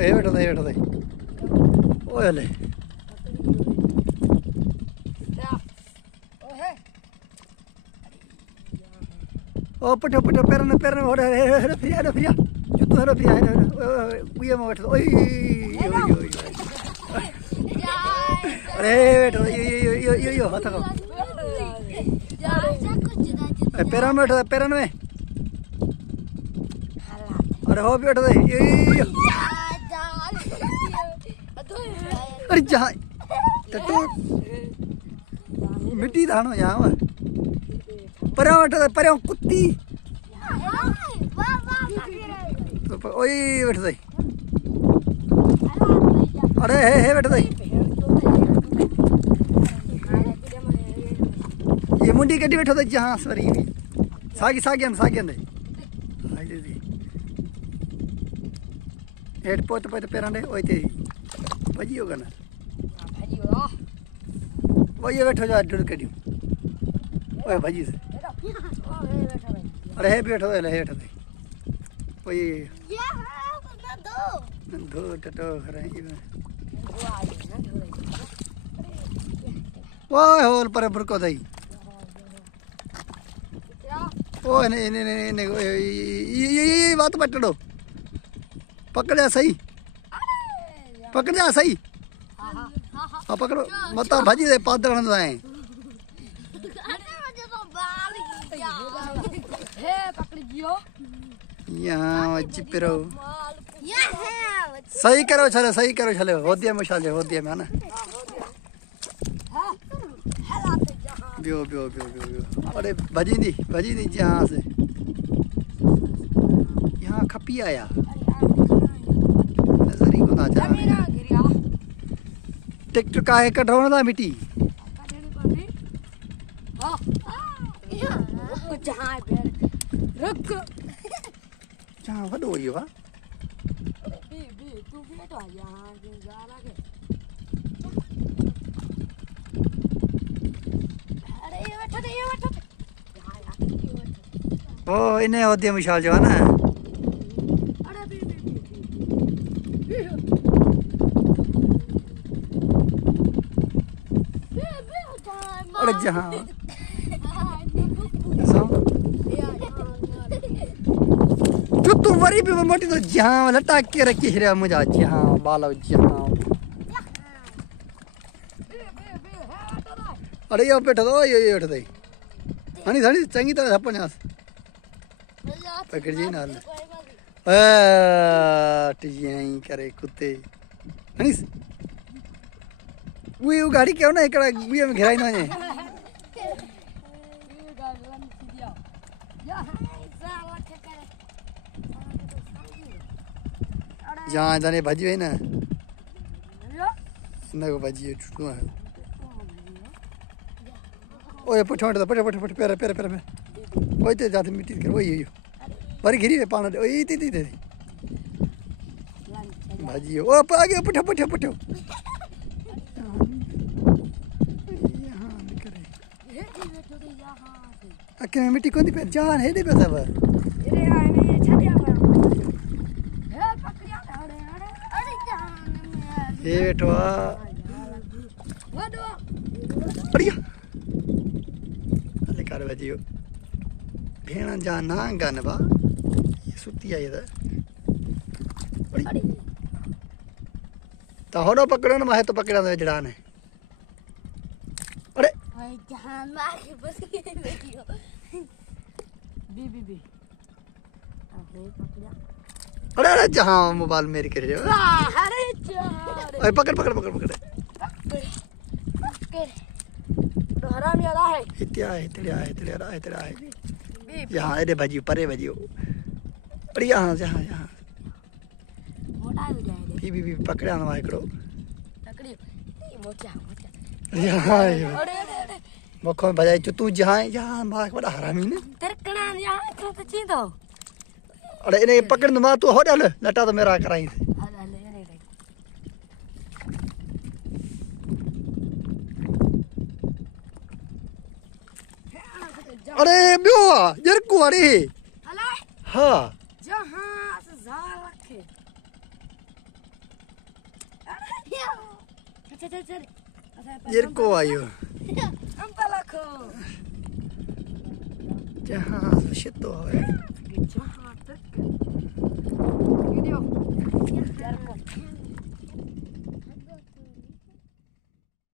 ओए बैठो दे ओए ले ओ पटो पैरन हो रे फ्रिया जुत्तो हरो फ्रिया ये में बैठो ओए अरे बैठो यो हाथ को पैरन में बैठो पैरन में अरे हो बैठो दे यो अरे जहाँ टट्टू मिट्टी धानो यहाँ पर बैठो पर कुत्ती ओए बैठो दे अरे हे बैठो दे ये मुंडी कटी बैठो दे जहाँ सरी हुई सागी दे हेड पोत पैरांडे ओए ते भजी होगा ना वो ये बैठो जा डुड़ कटी ओए भजी से अरे हे बैठो दे ओए दो टटो खरे ओए होल पर बुरको दई ओए ने ये बात पटड़ो पकड़ जा सही हाँ पकड़ो मत भाजी दे पादड़ तो आए यहाँ चिपरो सही करो छले होदिया में शाले होदिया में ना बियो अरे भजी दी यहाँ से यहाँ खपी आया नजर ही को ना जा टिकट का है कटवाना था मिट्टी जहाँ वडो ही वा ओ इन्हें होदिया मिसाल जो है ना अरे जहाँ तू वरी भी मोटी तो जहाँ लटा के रखी है मुझे जहाँ बालो जहाँ अरे यो बैठो दो ये बैठो दे हनी धनी चंगी तरह थप्पो यहाँ पकड़ जी नाल यहीं करे कुत्ते हनी वो गाड़ी क्यों ना एकड़ा बुया में घेराई ना है जहाँ जाने भाजी है ना इनको भाजी है छुटू है ओए पुठ पैर ओए ते जाते मिट्टी कर वही बड़ी घिरी है पाना ओए ती भाजी है ओ आगे पुठ यहाँ निकले अके में मिट्टी कोनी पे जान है दे पे सब ये बैठो बढ़िया अले कार बजियो भेणा जा ना गन बा ये सुती आई है तो होड़ो पकड़ो ना माहे तो पकड़ा दे जड़ा ने अरे जान मार के बस बैठियो बी अरे जहाँ मोबाइल मेरी कर रहे हो अरे पकड़ हराम याद है इत्या है यहाँ अरे भाजी परे भाजियो अरे यहाँ मोटा हो जाए भी पकड़ा ना माइक्रो पकड़ी मोटा अरे मखो बजाई तू जहाँ मार बड़ा हरामी ने तेरे कना यहाँ तो चींदो अरे इन्हें पकड़ दो तू हो डाल लटा तो मेरा कराई अरे ब्यो जरकू अरे हाँ Jerko ayo. Ampalako. Jahat, shit tu.